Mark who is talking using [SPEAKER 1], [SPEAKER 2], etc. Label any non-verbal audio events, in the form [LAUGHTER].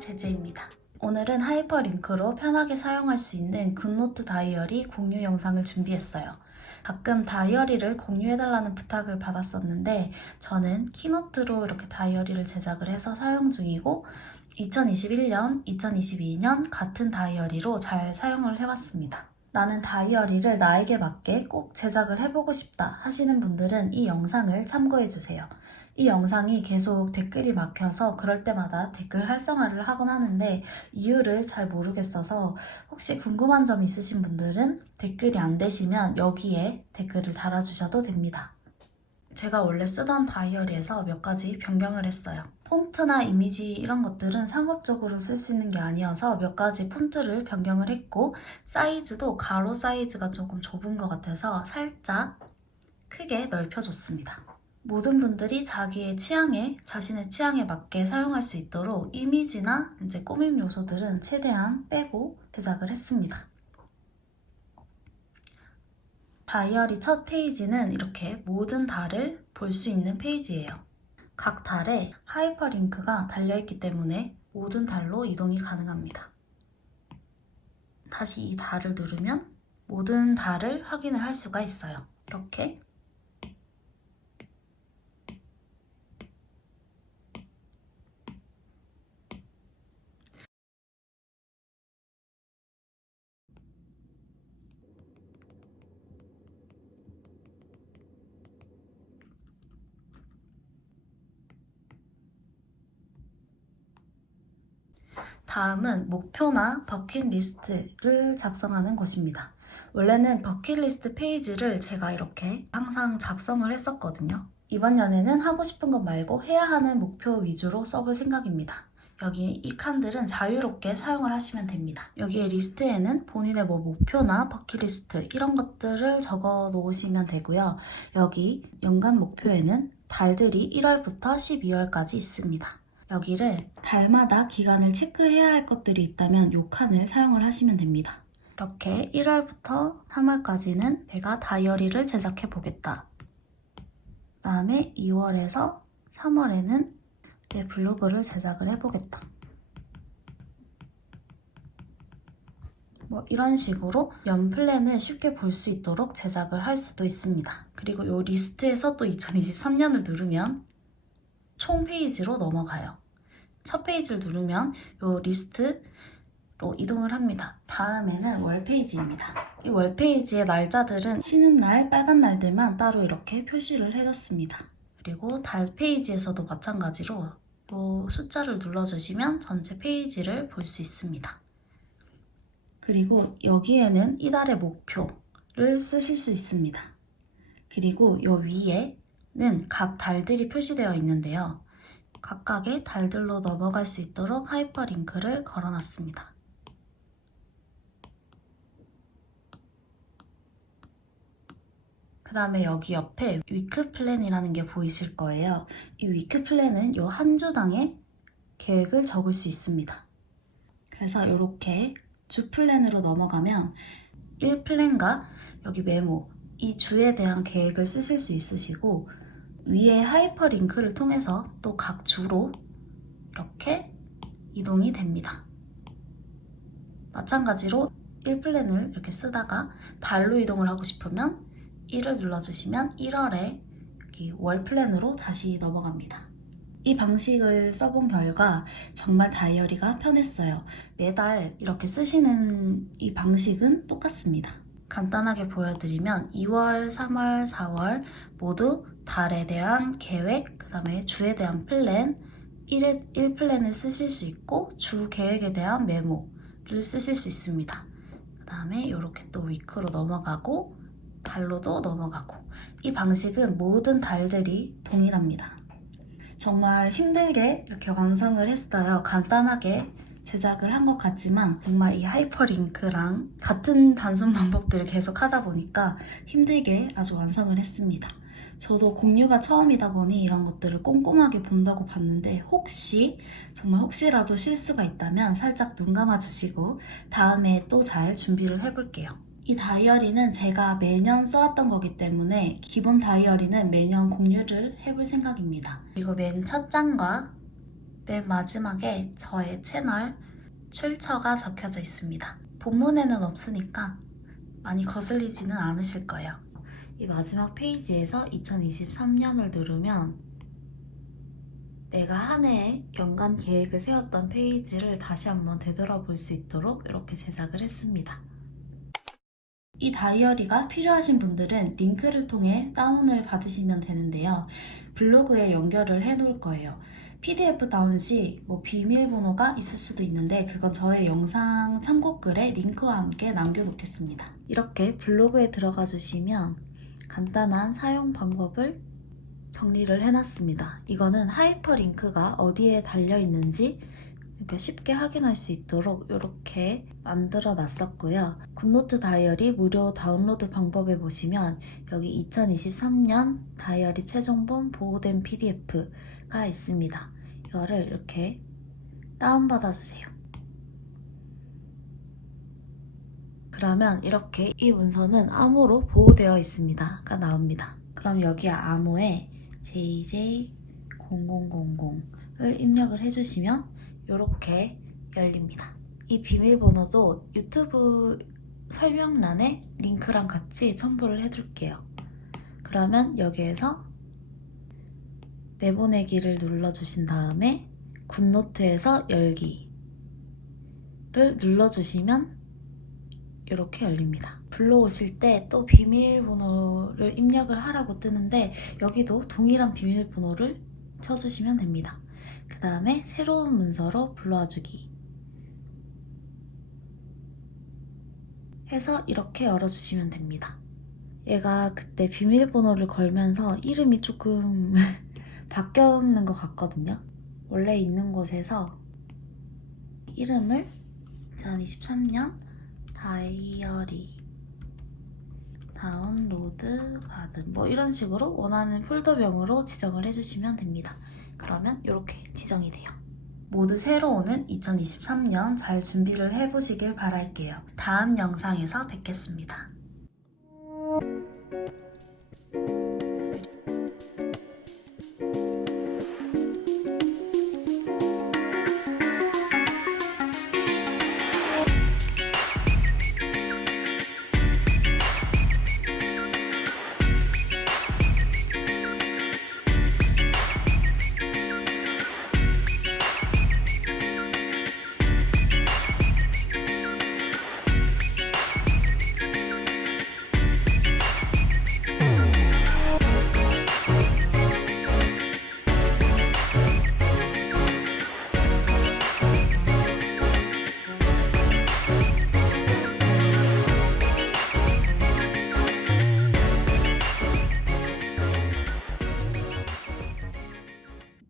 [SPEAKER 1] 제제입니다. 오늘은 하이퍼링크로 편하게 사용할 수 있는 굿노트 다이어리 공유 영상을 준비했어요. 가끔 다이어리를 공유해달라는 부탁을 받았었는데 저는 키노트로 이렇게 다이어리를 제작을 해서 사용 중이고 2021년, 2022년 같은 다이어리로 잘 사용을 해왔습니다. 나는 다이어리를 나에게 맞게 꼭 제작을 해보고 싶다 하시는 분들은 이 영상을 참고해주세요. 이 영상이 계속 댓글이 막혀서 그럴 때마다 댓글 활성화를 하곤 하는데 이유를 잘 모르겠어서 혹시 궁금한 점 있으신 분들은 댓글이 안 되시면 여기에 댓글을 달아주셔도 됩니다. 제가 원래 쓰던 다이어리에서 몇 가지 변경을 했어요. 폰트나 이미지 이런 것들은 상업적으로 쓸 수 있는 게 아니어서 몇 가지 폰트를 변경을 했고 사이즈도 가로 사이즈가 조금 좁은 것 같아서 살짝 크게 넓혀줬습니다. 모든 분들이 자기의 취향에, 자신의 취향에 맞게 사용할 수 있도록 이미지나 이제 꾸밈 요소들은 최대한 빼고 제작을 했습니다. 다이어리 첫 페이지는 이렇게 모든 달을 볼 수 있는 페이지예요. 각 달에 하이퍼링크가 달려있기 때문에 모든 달로 이동이 가능합니다. 다시 이 달을 누르면 모든 달을 확인을 할 수가 있어요. 이렇게 다음은 목표나 버킷리스트를 작성하는 것입니다. 원래는 버킷리스트 페이지를 제가 이렇게 항상 작성을 했었거든요. 이번 연에는 하고 싶은 것 말고 해야 하는 목표 위주로 써볼 생각입니다. 여기 이 칸들은 자유롭게 사용을 하시면 됩니다. 여기에 리스트에는 본인의 뭐 목표나 버킷리스트 이런 것들을 적어 놓으시면 되고요. 여기 연간 목표에는 달들이 1월부터 12월까지 있습니다. 여기를 달마다 기간을 체크해야 할 것들이 있다면 이 칸을 사용을 하시면 됩니다. 이렇게 1월부터 3월까지는 내가 다이어리를 제작해 보겠다. 그 다음에 2월에서 3월에는 내 블로그를 제작을 해보겠다. 뭐 이런 식으로 연 플랜을 쉽게 볼 수 있도록 제작을 할 수도 있습니다. 그리고 이 리스트에서 또 2023년을 누르면 총 페이지로 넘어가요. 첫 페이지를 누르면 이 리스트로 이동을 합니다. 다음에는 월 페이지입니다. 이 월 페이지의 날짜들은 쉬는 날, 빨간 날들만 따로 이렇게 표시를 해뒀습니다. 그리고 달 페이지에서도 마찬가지로 이 숫자를 눌러주시면 전체 페이지를 볼 수 있습니다. 그리고 여기에는 이달의 목표를 쓰실 수 있습니다. 그리고 이 위에는 각 달들이 표시되어 있는데요. 각각의 달들로 넘어갈 수 있도록 하이퍼링크를 걸어놨습니다. 그 다음에 여기 옆에 위크 플랜이라는 게 보이실 거예요. 이 위크 플랜은 이 한 주당의 계획을 적을 수 있습니다. 그래서 이렇게 주 플랜으로 넘어가면 1플랜과 여기 메모, 이 주에 대한 계획을 쓰실 수 있으시고 위에 하이퍼링크를 통해서 또 각 주로 이렇게 이동이 됩니다. 마찬가지로 1플랜을 이렇게 쓰다가 달로 이동을 하고 싶으면 1을 눌러주시면 1월에 여기 월 플랜으로 다시 넘어갑니다. 이 방식을 써본 결과 정말 다이어리가 편했어요. 매달 이렇게 쓰시는 이 방식은 똑같습니다. 간단하게 보여드리면 2월, 3월, 4월 모두 달에 대한 계획, 그 다음에 주에 대한 플랜, 1에, 1플랜을 쓰실 수 있고 주 계획에 대한 메모를 쓰실 수 있습니다. 그 다음에 이렇게 또 위크로 넘어가고 달로도 넘어가고 이 방식은 모든 달들이 동일합니다. 정말 힘들게 이렇게 완성을 했어요. 간단하게 제작을 한 것 같지만 정말 이 하이퍼링크랑 같은 단순 방법들을 계속 하다 보니까 힘들게 아주 완성을 했습니다. 저도 공유가 처음이다 보니 이런 것들을 꼼꼼하게 본다고 봤는데 혹시 정말 혹시라도 실수가 있다면 살짝 눈 감아주시고 다음에 또 잘 준비를 해볼게요. 이 다이어리는 제가 매년 써왔던 거기 때문에 기본 다이어리는 매년 공유를 해볼 생각입니다. 그리고 맨 첫 장과 맨 마지막에 저의 채널 출처가 적혀져 있습니다. 본문에는 없으니까 많이 거슬리지는 않으실 거예요. 이 마지막 페이지에서 2023년을 누르면 내가 한 해에 연간 계획을 세웠던 페이지를 다시 한번 되돌아볼 수 있도록 이렇게 제작을 했습니다. 이 다이어리가 필요하신 분들은 링크를 통해 다운을 받으시면 되는데요. 블로그에 연결을 해 놓을 거예요. PDF 다운 시 뭐 비밀번호가 있을 수도 있는데 그건 저의 영상 참고글에 링크와 함께 남겨놓겠습니다. 이렇게 블로그에 들어가 주시면 간단한 사용 방법을 정리를 해놨습니다. 이거는 하이퍼링크가 어디에 달려 있는지 이렇게 쉽게 확인할 수 있도록 이렇게 만들어 놨었고요. 굿노트 다이어리 무료 다운로드 방법에 보시면 여기 2023년 다이어리 최종본 보호된 PDF가 있습니다. 이거를 이렇게 다운받아 주세요. 그러면 이렇게 이 문서는 암호로 보호되어 있습니다가 나옵니다. 그럼 여기 암호에 JJ0000을 입력을 해주시면 이렇게 열립니다. 이 비밀번호도 유튜브 설명란에 링크랑 같이 첨부를 해둘게요. 그러면 여기에서 내보내기를 눌러주신 다음에 굿노트에서 열기를 눌러주시면 이렇게 열립니다. 불러오실 때 또 비밀번호를 입력을 하라고 뜨는데 여기도 동일한 비밀번호를 쳐주시면 됩니다. 그 다음에 새로운 문서로 불러주기 해서 이렇게 열어주시면 됩니다. 얘가 그때 비밀번호를 걸면서 이름이 조금 [LAUGHS] 바뀌었는 것 같거든요. 원래 있는 곳에서 이름을 2023년 다이어리 다운로드 받은 뭐 이런 식으로 원하는 폴더명으로 지정을 해주시면 됩니다. 그러면 이렇게 지정이 돼요. 모두 새로 오는 2023년 잘 준비를 해보시길 바랄게요. 다음 영상에서 뵙겠습니다.